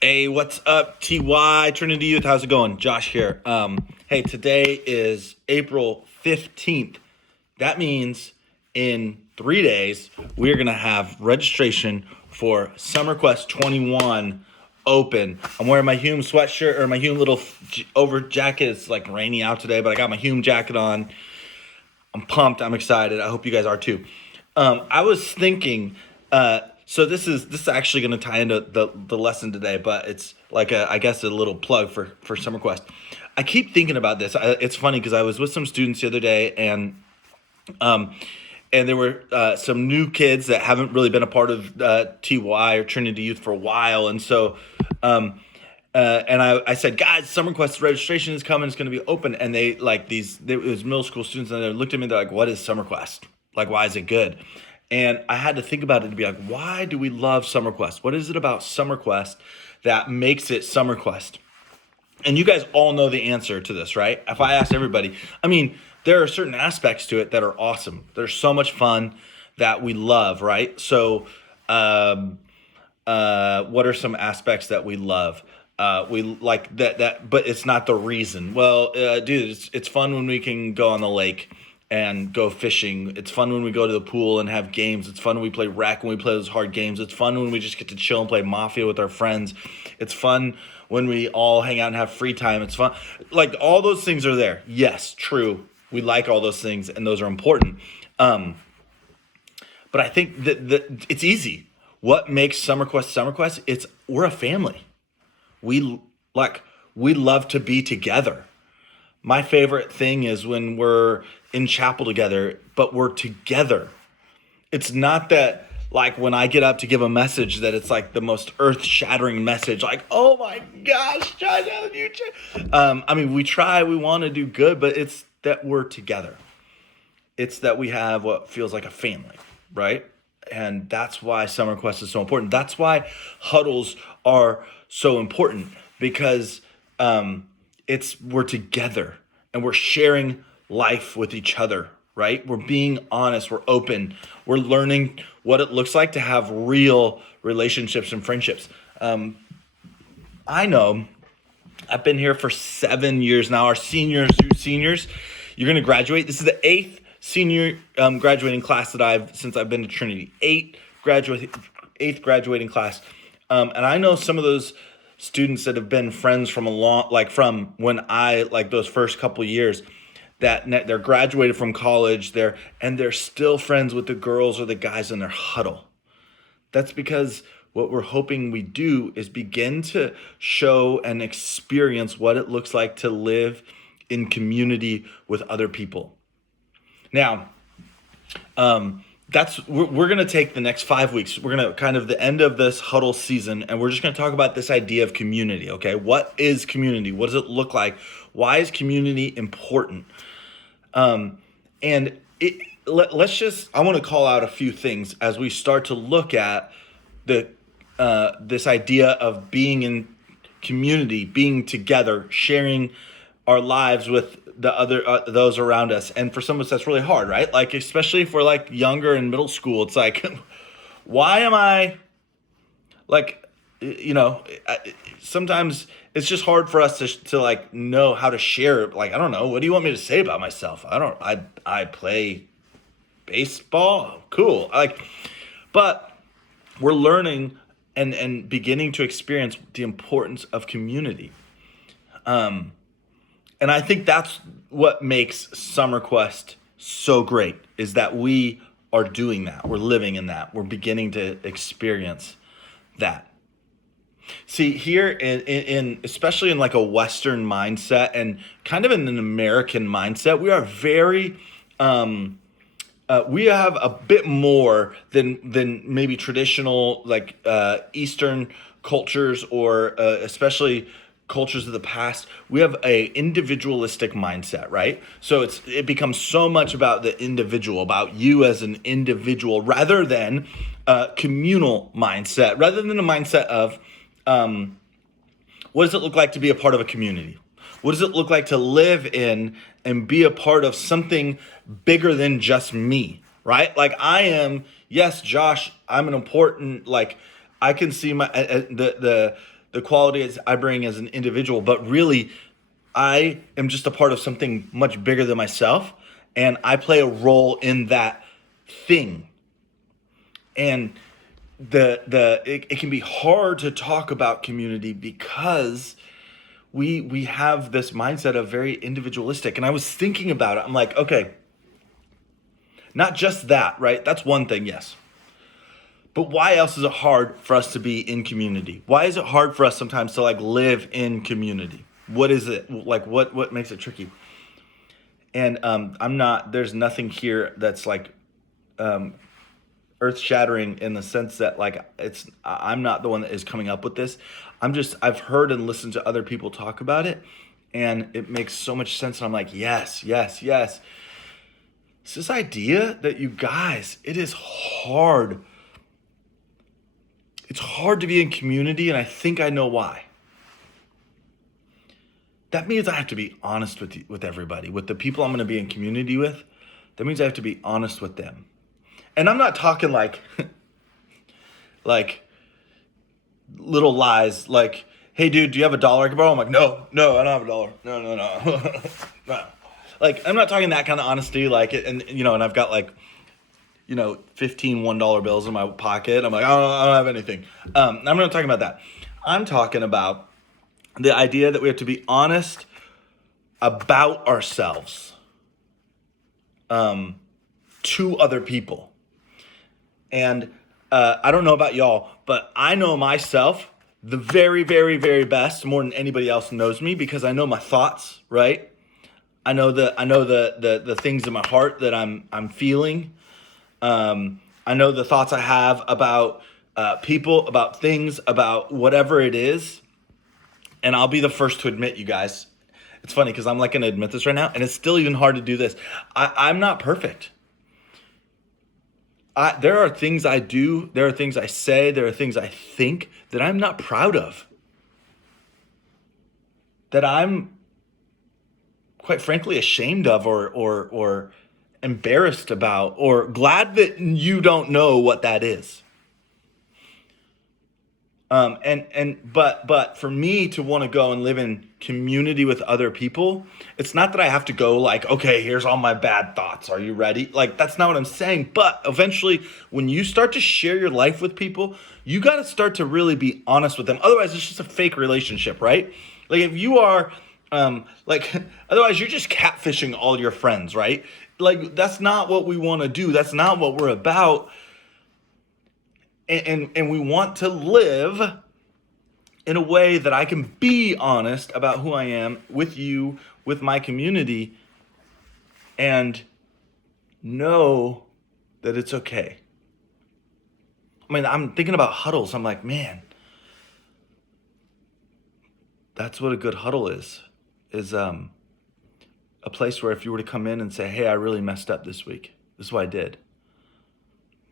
Hey, what's up, TY Trinity Youth? How's it going? Josh here. Hey, today is April 15th. That means in 3 days, we're going to have registration for Summer Quest 21 open. I'm wearing my Hume sweatshirt or my Hume little over jacket. It's like rainy out today, but I got my Hume jacket on. I'm pumped. I'm excited. I hope you guys are too. I was thinking, so this is actually going to tie into the lesson today, but it's like I guess a little plug for Summer Quest. I keep thinking about this. It's funny because I was with some students the other day, um, and there were some new kids that haven't really been a part of TY or Trinity Youth for a while, and so. And I said, guys, Summer Quest registration is coming. It's going to be open. And they it was middle school students, and they looked at me. They're like, what is Summer Quest? Like, why is it good? And I had to think about it to be like, why do we love Summer Quest? What is it about Summer Quest that makes it Summer Quest? And you guys all know the answer to this, right? If I ask everybody, I mean, there are certain aspects to it that are awesome. They're so much fun that we love, right? So, what are some aspects that we love? We like that, but it's not the reason. Well, dude, it's fun when we can go on the lake and go fishing. It's fun when we go to the pool and have games. It's fun when we play rec, when we play those hard games. It's fun when we just get to chill and play Mafia with our friends. It's fun when we all hang out and have free time. It's fun. Like, all those things are there. Yes, true. We like all those things, and those are important. But I think that it's easy. What makes Summer Quest Summer Quest? We're a family. We we love to be together. My favorite thing is when we're in chapel together, but we're together. It's not that like when I get up to give a message that it's like the most earth-shattering message, like, oh my gosh, Josh, how did you change? I mean, we want to do good, but it's that we're together. It's that we have what feels like a family, right? And that's why Summer Quest is so important. That's why huddles are so important, because we're together and we're sharing life with each other, right? We're being honest, we're open, we're learning what it looks like to have real relationships and friendships. I know I've been here for 7 years now. Our seniors, you're going to graduate. This is the eighth senior graduating class since I've been to Trinity. Eighth graduating class. And I know some of those students that have been friends from from when those first couple years, that they're graduated from college and they're still friends with the girls or the guys in their huddle. That's because what we're hoping we do is begin to show and experience what it looks like to live in community with other people. Now, we're going to take the next 5 weeks. We're going to kind of the end of this huddle season, and we're just going to talk about this idea of community. Okay, what is community? What does it look like? Why is community important? And I want to call out a few things as we start to look at this idea of being in community, being together, sharing our lives with the other those around us. And for some of us, that's really hard, right? Like, especially if we're like younger in middle school, it's like, why am I like, sometimes it's just hard for us to like know how to share. Like, I don't know, what do you want me to say about myself? I play baseball. Cool. But we're learning and beginning to experience the importance of community. And I think that's what makes Summer Quest so great, is that we are doing that. We're living in that. We're beginning to experience that. See, here in especially in like a Western mindset and kind of in an American mindset, we are very we have a bit more than maybe traditional Eastern cultures, or especially cultures of the past. We have a individualistic mindset, right? So it becomes so much about the individual, about you as an individual, rather than a communal mindset, rather than a mindset of what does it look like to be a part of a community? What does it look like to live in and be a part of something bigger than just me, right? Like, yes, Josh, I'm an important, I can see the the qualities I bring as an individual, but really I am just a part of something much bigger than myself, and I play a role in that thing. And it can be hard to talk about community because we have this mindset of very individualistic. And I was thinking about it. I'm like, okay, not just that, right? That's one thing, yes. But why else is it hard for us to be in community? Why is it hard for us sometimes to like live in community? What is it? Like what makes it tricky? And there's nothing here that's like earth shattering in the sense that like I'm not the one that is coming up with this. I've heard and listened to other people talk about it, and it makes so much sense. And I'm like, yes, yes, yes. It's this idea that you guys, it is hard. It's hard to be in community, and I think I know why. That means I have to be honest with everybody, with the people I'm going to be in community with. That means I have to be honest with them. And I'm not talking like like little lies, like, hey dude, do you have $1 I can borrow? I'm like, no, I don't have $1. No. No. Like, I'm not talking that kind of honesty, like, and and I've got like, 15 $1 bills in my pocket. I'm like, I don't have anything. I'm not talking about that. I'm talking about the idea that we have to be honest about ourselves to other people. And I don't know about y'all, but I know myself the very, very, very best, more than anybody else knows me, because I know my thoughts, right? I know the things in my heart that I'm feeling. I know the thoughts I have about people, about things, about whatever it is. And I'll be the first to admit, you guys, it's funny because I'm like going to admit this right now, and it's still even hard to do this. I'm not perfect. There are things I do, there are things I say, there are things I think that I'm not proud of. That I'm, quite frankly, ashamed of or embarrassed about, or glad that you don't know what that is. But for me to want to go and live in community with other people, it's not that I have to go like, okay, here's all my bad thoughts. Are you ready? Like, that's not what I'm saying. But eventually, when you start to share your life with people, you got to start to really be honest with them. Otherwise, it's just a fake relationship, right? Like, if you are, otherwise you're just catfishing all your friends, right? Like, that's not what we want to do. That's not what we're about. And we want to live in a way that I can be honest about who I am with you, with my community, and know that it's okay. I mean, I'm thinking about huddles. I'm like, man, that's what a good huddle is a place where if you were to come in and say, hey, I really messed up this week. This is what I did.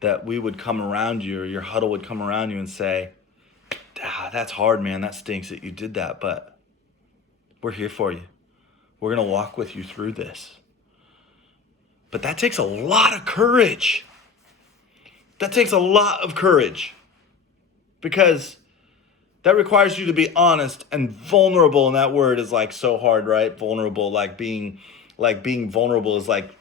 That we would come around you, or your huddle would come around you and say, that's hard, man. That stinks that you did that, but we're here for you. We're going to walk with you through this. But that takes a lot of courage. That takes a lot of courage, because that requires you to be honest and vulnerable. And that word is like so hard, right? Vulnerable, like being vulnerable is like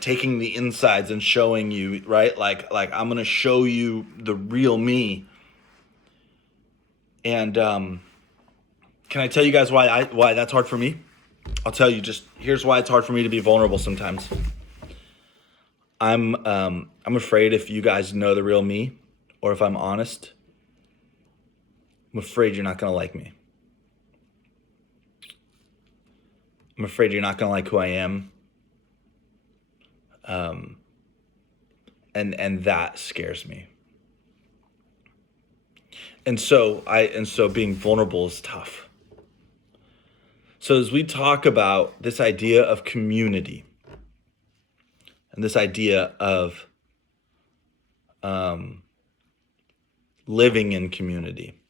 taking the insides and showing you, right? Like I'm going to show you the real me. And can I tell you guys why that's hard for me? I'll tell you, just here's why it's hard for me to be vulnerable sometimes. I'm afraid if you guys know the real me, or if I'm honest, I'm afraid you're not going to like me. I'm afraid you're not going to like who I am. And that scares me. And so being vulnerable is tough. So as we talk about this idea of community, and this idea of living in community,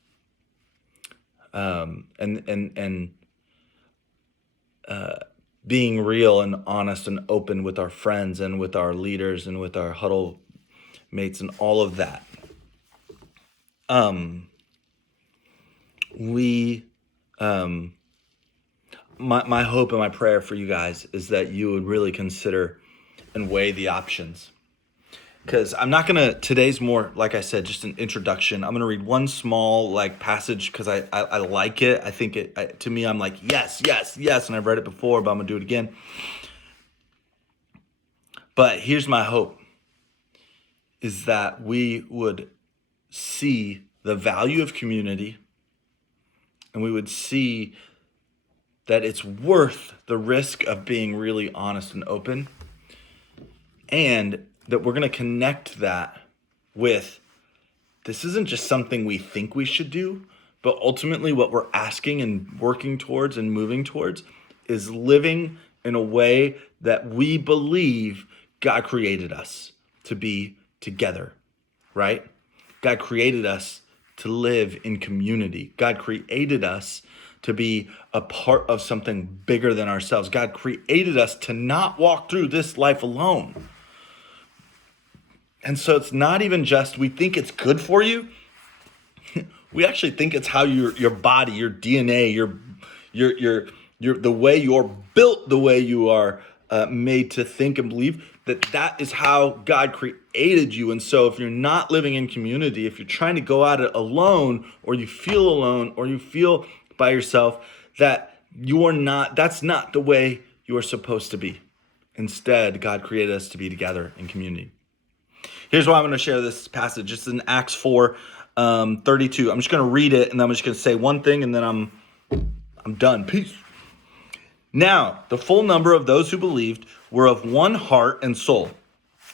being real and honest and open with our friends and with our leaders and with our huddle mates and all of that. we, my hope and my prayer for you guys is that you would really consider and weigh the options. Because I'm not going to, today's more, like I said, just an introduction. I'm going to read one small passage because I like it. I think to me, I'm like, yes, yes, yes. And I've read it before, but I'm going to do it again. But here's my hope, is that we would see the value of community, and we would see that it's worth the risk of being really honest and open, and that we're going to connect that with, this isn't just something we think we should do, but ultimately what we're asking and working towards and moving towards is living in a way that we believe God created us to be together, right? God created us to live in community. God created us to be a part of something bigger than ourselves. God created us to not walk through this life alone. And so it's not even just, we think it's good for you. We actually think it's how your body, your DNA, your the way you're built, the way you are made to think and believe, that is how God created you. And so if you're not living in community, if you're trying to go at it alone, or you feel alone, or you feel by yourself, that that's not the way you are supposed to be. Instead, God created us to be together in community. Here's why I'm going to share this passage. It's in Acts 4, 32. I'm just going to read it, and then I'm just going to say one thing, and then I'm done. Peace. Now, the full number of those who believed were of one heart and soul.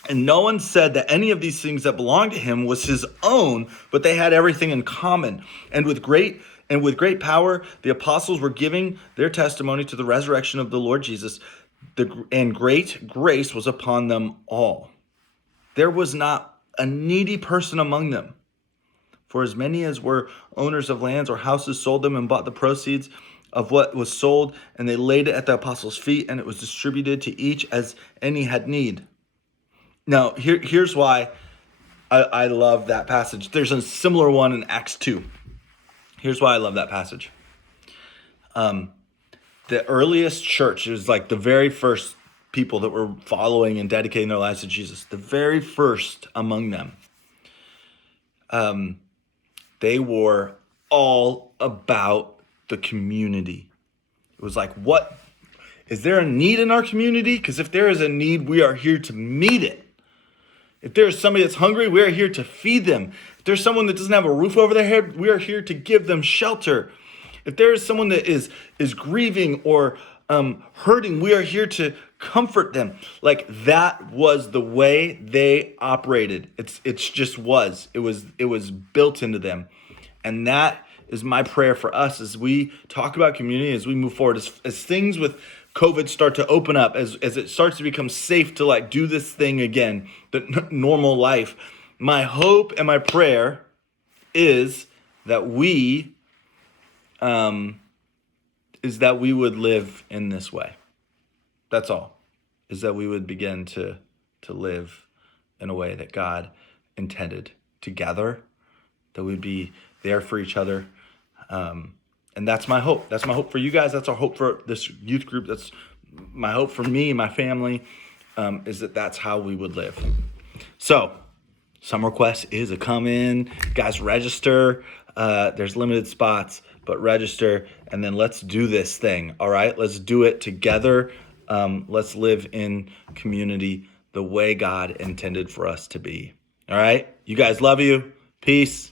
And no one said that any of these things that belonged to him was his own, but they had everything in common. And with great power, the apostles were giving their testimony to the resurrection of the Lord Jesus, and great grace was upon them all. There was not a needy person among them. For as many as were owners of lands or houses sold them and bought the proceeds of what was sold, and they laid it at the apostles' feet, and it was distributed to each as any had need. Now, here's why I love that passage. There's a similar one in Acts 2. Here's why I love that passage. The earliest church, it was like the very first people that were following and dedicating their lives to Jesus, the very first among them, they were all about the community. It was like, what is there a need in our community? Because if there is a need, we are here to meet it. If there is somebody that's hungry, we are here to feed them. If there's someone that doesn't have a roof over their head, we are here to give them shelter. If there is someone that is grieving or hurting, we are here to comfort them. Like, that was the way they operated. It just was. It was built into them. And that is my prayer for us as we talk about community, as we move forward, as things with COVID start to open up, as it starts to become safe to do this thing again, the normal life. My hope and my prayer is that we would live in this way. That's all. Is that we would begin to live in a way that God intended together, that we'd be there for each other. And that's my hope. That's my hope for you guys. That's our hope for this youth group. That's my hope for me, my family, is that's how we would live. So, Summer Quest is a come-in. Guys, register. There's limited spots, but register, and then let's do this thing, all right? Let's do it together. Let's live in community the way God intended for us to be, all right? You guys, love you. Peace.